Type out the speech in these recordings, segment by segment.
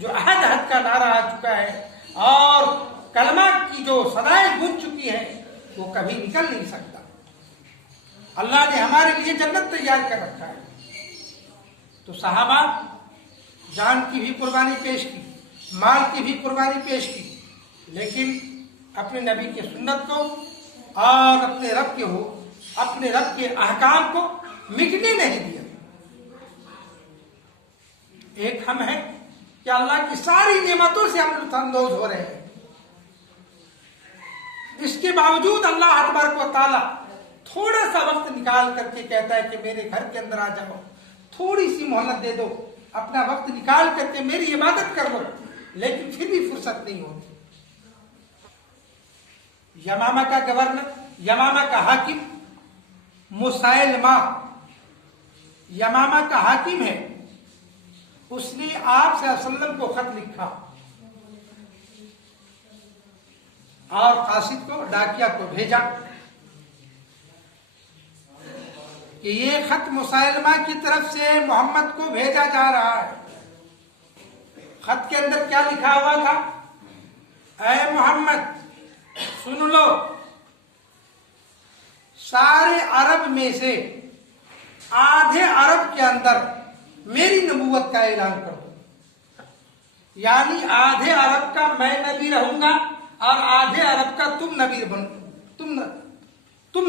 जो अहद अहद का नारा आ चुका है और कलमा की जो सदाएं गूंज चुकी है, वो कभी निकल नहीं सकता। अल्लाह ने हमारे लिए जन्नत तैयार कर रखा है। तो सहाबा जान की भी कुर्बानी पेश की, माल की भी कुर्बानी पेश की, लेकिन अपने नबी के सुन्नत को और अपने रब के अहकाम को मिटने नहीं दिया। एक हम हैं कि अल्लाह की सारी नेमतों से हम लुत्फानंदोज हो रहे हैं, इसके बावजूद अल्लाह तबारक व तआला थोड़ा सा वक्त निकाल करके कहता है कि मेरे घर के अंदर आ जाओ, थोड़ी सी मोहलत दे दो, अपना वक्त निकाल करके मेरी इबादत कर लो, लेकिन फिर भी फुर्सत नहीं होती। यमामा का गवर्नर, यमामा का हाकिम मुसाइलमा यमामा का हाकिम है, उसने आप सल्लल्लाहु अलैहि वसल्लम को खत लिखा और कासिद को, डाकिया को भेजा कि ये खत मुसाइलमा की तरफ से मोहम्मद को भेजा जा रहा है। खत के अंदर क्या लिखा हुआ था? ऐ मोहम्मद सुन लो, सारे अरब में से आधे अरब के अंदर मेरी नबूवत का ऐलान कर दो, यानी आधे अरब का मैं नबी रहूंगा और आधे अरब का तुम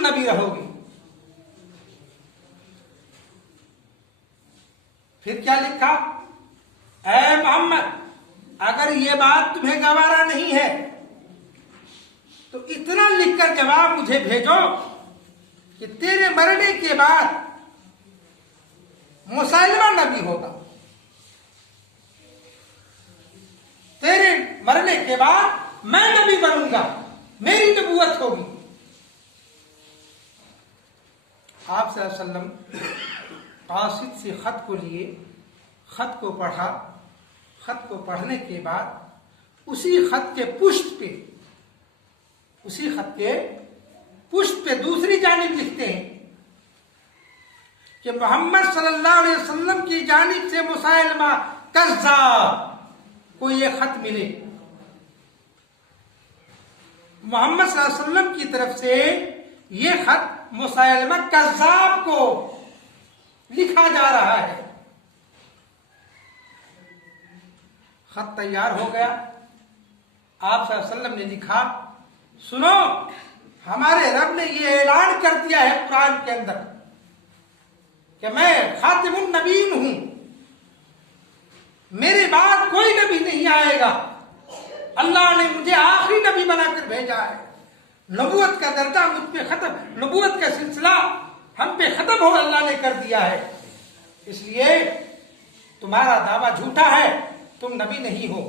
नबी रहोगे। फिर क्या लिखा? ऐ मोहम्मद, अगर ये बात तुम्हें गवारा नहीं है तो इतना लिखकर जवाब मुझे भेजो कि तेरे मरने के बाद मुसाइलमा नबी होगा, तेरे मरने के बाद मैं नबी बनूंगा, मेरी नबूवत होगी। आप सल्लल्लाहु अलैहि वसल्लम कासिद से खत को लिए, खत को पढ़ा, खत को पढ़ने के बाद उसी खत के पुष्ट पे दूसरी जानिब लिखते हैं कि मोहम्मद सल्लल्लाहु अलैहि वसल्लम की जानिब से मुसाइलमा कज़्ज़ाब को ये खत मिले। मोहम्मद सल्लल्लाहु अलैहि वसल्लम की तरफ से ये खत मुसाइलमा कज़्ज़ाब को लिखा जा रहा है। खत तैयार हो गया। आप सल्लल्लाहु अलैहि वसल्लम ने लिखा, सुनो, हमारे रब ने ये ऐलान कर दिया है कुरान के अंदर कि मैं खातिमुन नबीन हूं, मेरे बाद कोई नबी नहीं आएगा, अल्लाह ने मुझे आखिरी नबी बनाकर भेजा है, नबूवत का दर्जा मुझ पे खत्म, नबूवत का सिलसिला हम पे खत्म हो अल्लाह ने कर दिया है, इसलिए तुम्हारा दावा झूठा है, तुम नबी नहीं हो।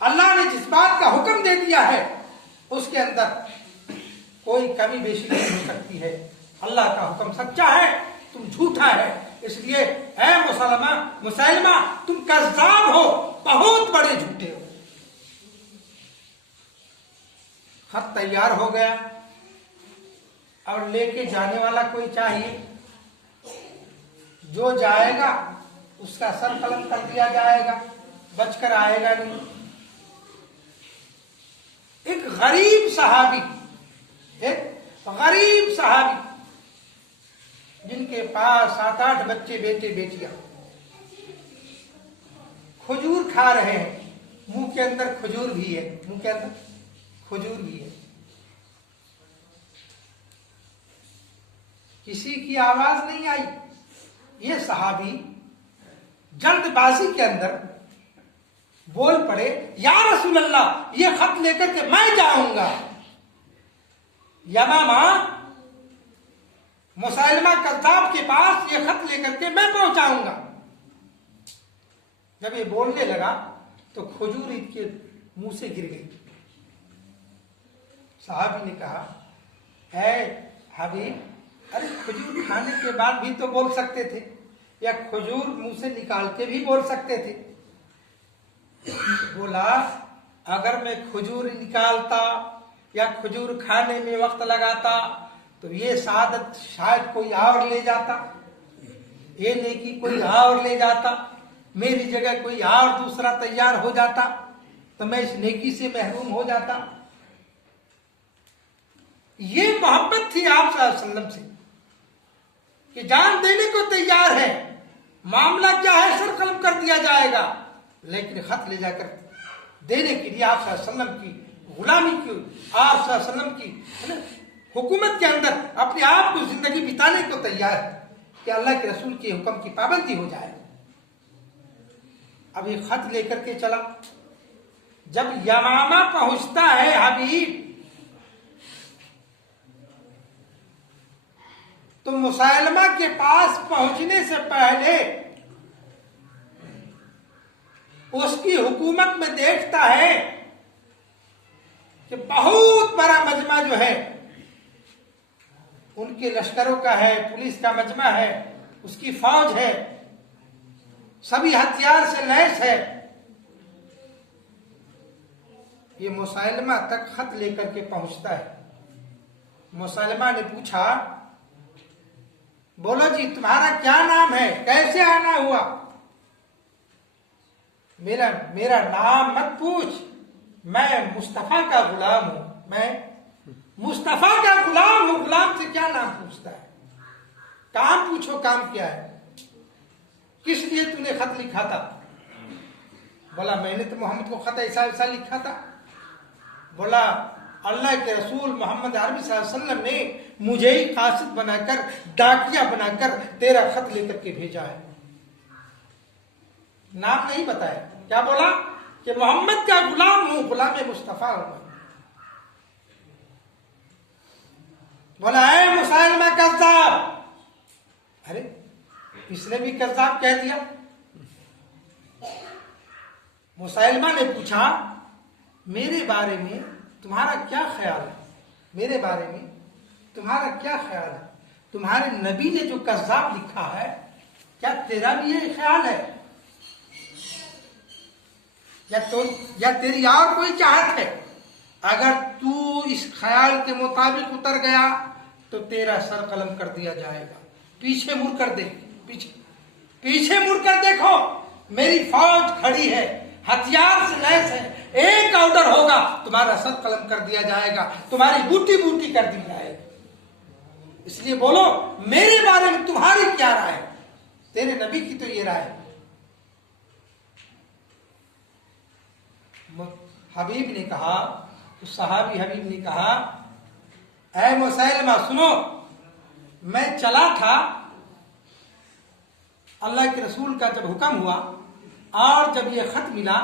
अल्लाह ने जिस बात का हुक्म दे दिया है उसके अंदर कोई कमी बेशी नहीं हो सकती है। अल्लाह का हुक्म सच्चा है, तुम झूठा है, इसलिए ऐ मुसाइलमा तुम कज़्ज़ाब हो, बहुत बड़े झूठे हो। खत तैयार हो गया और लेके जाने वाला कोई चाहिए, जो जाएगा उसका सर कलम कर दिया जाएगा, बचकर आएगा नहीं। एक गरीब सहाबी जिनके पास 7-8 बच्चे, बेटे बेटियां, खजूर खा रहे हैं, मुंह के अंदर खजूर भी है, किसी की आवाज नहीं आई। ये सहाबी जल्दबाजी के अंदर बोल पड़े, या रसूल अल्लाह, ये खत लेकर के मैं जाऊंगा, यमामा मुसाइलमा कज़्ज़ाब के पास ये खत लेकर के मैं पहुंचाऊंगा। जब ये बोलने लगा तो खजूर इसके मुंह से गिर गई। साहबी ने कहा, है हबीब, अरे खजूर खाने के बाद भी तो बोल सकते थे, या खजूर मुंह से निकाल के भी बोल सकते थे। बोला, अगर मैं खजूर निकालता या खजूर खाने में वक्त लगाता तो ये सादत शायद कोई और ले जाता, ये नेकी कोई और ले जाता, मेरी जगह कोई और दूसरा तैयार हो जाता तो मैं इस नेकी से महरूम हो जाता। ये मोहब्बत थी आप सल्लल्लाहु अलैहि वसल्लम से कि जान देने को तैयार है, मामला क्या है सर कलम कर दिया जाएगा, लेकिन खत ले जाकर देने के लिए आप सल्लल्लाहु अलैहि वसल्लम की गुलामी की, आप सल्लल्लाहु अलैहि वसल्लम की हुकूमत के अंदर अपने आप को जिंदगी बिताने को तैयार है कि अल्लाह के रसूल के हुक्म की पाबंदी हो जाए। अब ये खत लेकर के चला, जब यमामा पहुंचता है हबीब तो मुसैलमा के पास पहुंचने से पहले उसकी हुकूमत में देखता है कि बहुत बड़ा मजमा जो है उनके लश्करों का है, पुलिस का मजमा है, उसकी फौज है, सभी हथियार से लैस है। ये मुसैलमा तक खत लेकर के पहुंचता है। मुसैलमा ने पूछा, बोलो जी तुम्हारा क्या नाम है, कैसे आना हुआ? मेरा नाम मत पूछ, मैं मुस्तफा का गुलाम हूं, मैं मुस्तफा का गुलाम हूं। गुलाम से क्या नाम पूछता है? काम पूछो, काम क्या है, किस लिए तूने खत लिखा था? बोला मैंने तो मोहम्मद को खत ऐसा ऐसा लिखा था। बोला अल्लाह के रसूल मोहम्मद अरबी सल्लल्लाहु अलैहि वसल्लम ने मुझे ही कासिद बनाकर, डाकिया बनाकर तेरा खत लेकर के भेजा है। नाम नहीं बताया, क्या बोला कि मोहम्मद का गुलाम हूं, गुलाम मुस्तफा हूं। बोला ऐ मुसैलमा कज़्ज़ाब, अरे इसने भी कज़्ज़ाब कह दिया। मुसैलमा ने पूछा मेरे बारे में तुम्हारा क्या ख्याल है, मेरे बारे में तुम्हारा क्या ख्याल है? तुम्हारे नबी ने जो कज़्ज़ाब लिखा है, क्या तेरा भी ये ख्याल है या तेरी और कोई चाहत है? अगर तू इस ख्याल के मुताबिक उतर गया तो तेरा सर कलम कर दिया जाएगा। पीछे मुड़ कर देख, पीछे मुड़ कर देखो, मेरी फौज खड़ी है, हथियार से लैस है, एक ऑर्डर होगा तुम्हारा सर कलम कर दिया जाएगा, तुम्हारी बूटी बूटी कर दी जाएगी। इसलिए बोलो मेरे बारे में तुम्हारी क्या राय है? तेरे नबी की तो ये राय है। हबीब ने कहा, उस सहाबी हबीब ने कहा, ऐ मुसैलमा सुनो, मैं चला था, अल्लाह के रसूल का जब हुक्म हुआ और जब ये खत मिला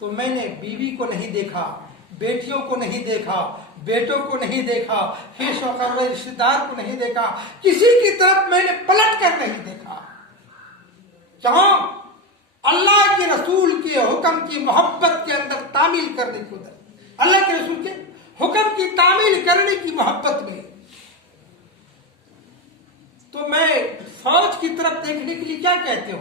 तो मैंने बीवी को नहीं देखा, बेटियों को नहीं देखा, बेटों को नहीं देखा, खेश और रिश्तेदार को नहीं देखा, किसी की तरफ मैंने पलट कर नहीं देखा। क्यों? अल्लाह के रसूल के हुक्म की मोहब्बत के अंदर तामील करने की, उधर अल्लाह के रसूल के हुक्म की तामील करने की मोहब्बत में। तो मैं फौज की तरफ देखने के लिए क्या कहते हो?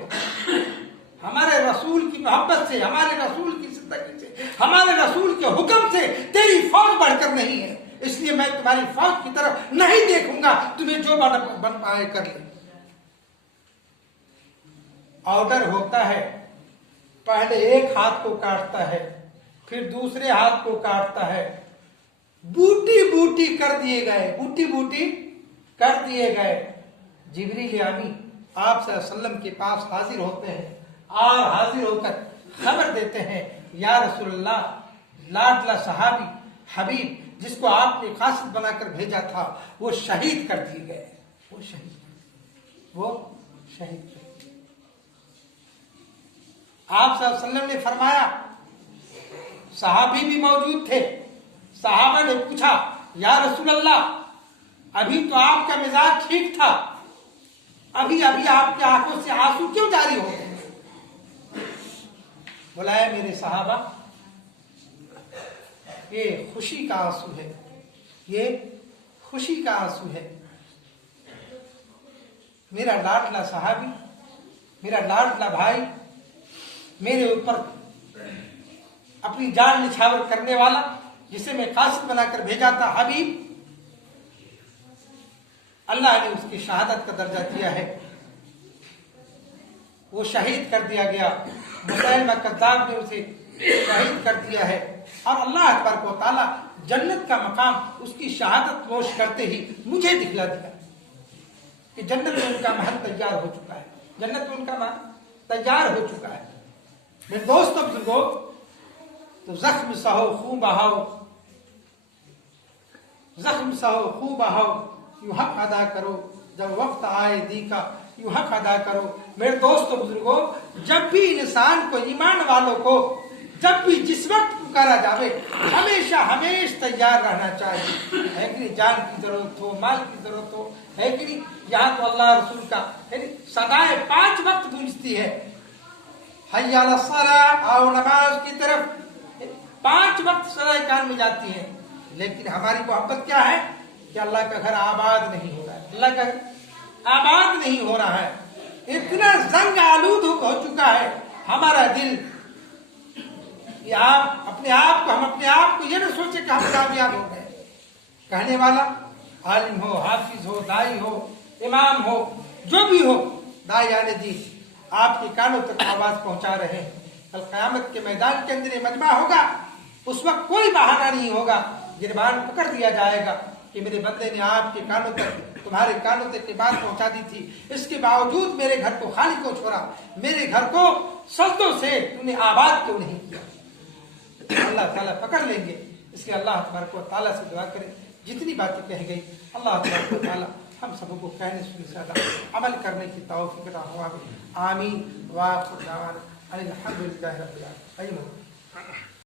हमारे रसूल की मोहब्बत से, हमारे रसूल की जिंदगी से, हमारे रसूल के हुक्म से तेरी फौज बढ़कर नहीं है, इसलिए मैं तुम्हारी फौज की तरफ नहीं देखूंगा, तुम्हें जो बन पाए कर ले। ऑर्डर होता है, पहले एक हाथ को काटता है, फिर दूसरे हाथ को काटता है, बूटी बूटी कर दिए गए, बूटी बूटी कर दिए गए। जिब्रील अमीन आप सल्लल्लाहु अलैहि वसल्लम के पास हाजिर होते हैं और हाजिर होकर खबर देते हैं, या रसूलल्लाह, लाडला सहाबी हबीब जिसको आपने कासिद बनाकर भेजा था वो शहीद कर दिए गए, वो शहीद। आप सल्लल्लाहु अलैहि वसल्लम ने फरमाया, सहाबी भी मौजूद थे, सहाबा ने पूछा, या रसूलल्लाह अभी तो आपका मिजाज ठीक था, अभी अभी आपकी आंखों से आंसू क्यों जारी हो गए? बोला है मेरे सहाबा, ये खुशी का आंसू है, ये खुशी का आंसू है। मेरा लाडला सहाबी, मेरा लाडला भाई, मेरे ऊपर अपनी जान निछावर करने वाला, जिसे मैं कासिद बनाकर भेजा था हबीब, अल्लाह ने उसकी शहादत का दर्जा दिया है। वो शहीद कर दिया गया, मुसैलमा कज़्ज़ाब ने उसे शहीद कर दिया है। और अल्लाह तबारक व तआला जन्नत का मकाम उसकी शहादत नोश करते ही मुझे दिखला दिया कि जन्नत में उनका महल तैयार हो चुका है, जन्नत में उनका महल तैयार हो चुका है। मेरे दोस्तों बुजुर्गों, तो जख्म सहो खून बहाओ, जख्म सहो खून बहाओ, यूं हक अदा करो, जब वक्त आए दी का यूं हक अदा करो। मेरे दोस्तों बुजुर्गों, जब भी इंसान को, ईमान वालों को, जब भी जिस वक्त पुकारा जावे, हमेशा हमेशा तैयार रहना चाहिए, है कि नहीं? जान की जरूरत हो, माल की जरूरत हो, है कि नहीं? यहाँ तो अल्लाह रसूल का सदाएं 5 वक्त गूंजती है, हय्या अला सलाह, आओ नमाज की तरफ, 5 वक्त सदाएं कान में जाती है। लेकिन हमारी मोहब्बत क्या है कि अल्लाह का घर आबाद नहीं हो रहा है, अल्लाह का घर आबाद नहीं हो रहा है। इतना जंग आलूद हो चुका है हमारा दिल कि आप अपने आप को, हम अपने आप को ये ना सोचे कि हम कामयाब हो गए। कहने वाला आलिम हो, हाफिज हो, दाई हो, इमाम हो, जो भी हो, दाई आने दी आपके कानों तक आवाज पहुंचा रहे हैं। कल क़यामत के मैदान के अंदर मजमा होगा, उस वक्त कोई बहाना नहीं होगा, गिरबान पकड़ दिया जाएगा कि मेरे बंदे ने आपके कानों तक, तुम्हारे कानों तक की बात पहुंचा दी थी, इसके बावजूद मेरे घर को खाली क्यों छोड़ा, मेरे घर को सजदों से तूने आबाद क्यों नहीं किया। अल्लाह ताला पकड़ लेंगे। इसलिए अल्लाह तबारक व तआला से दुआ करें, जितनी बातें कह गई अल्लाह तबारक व तआला हम सबको कहने सुनने से ज़्यादा अमल करने की तौफीक अता फरमावे। आमीन। व आखिर दावाना अनिल हम्दुलिल्लाहि रब्बिल आलमीन।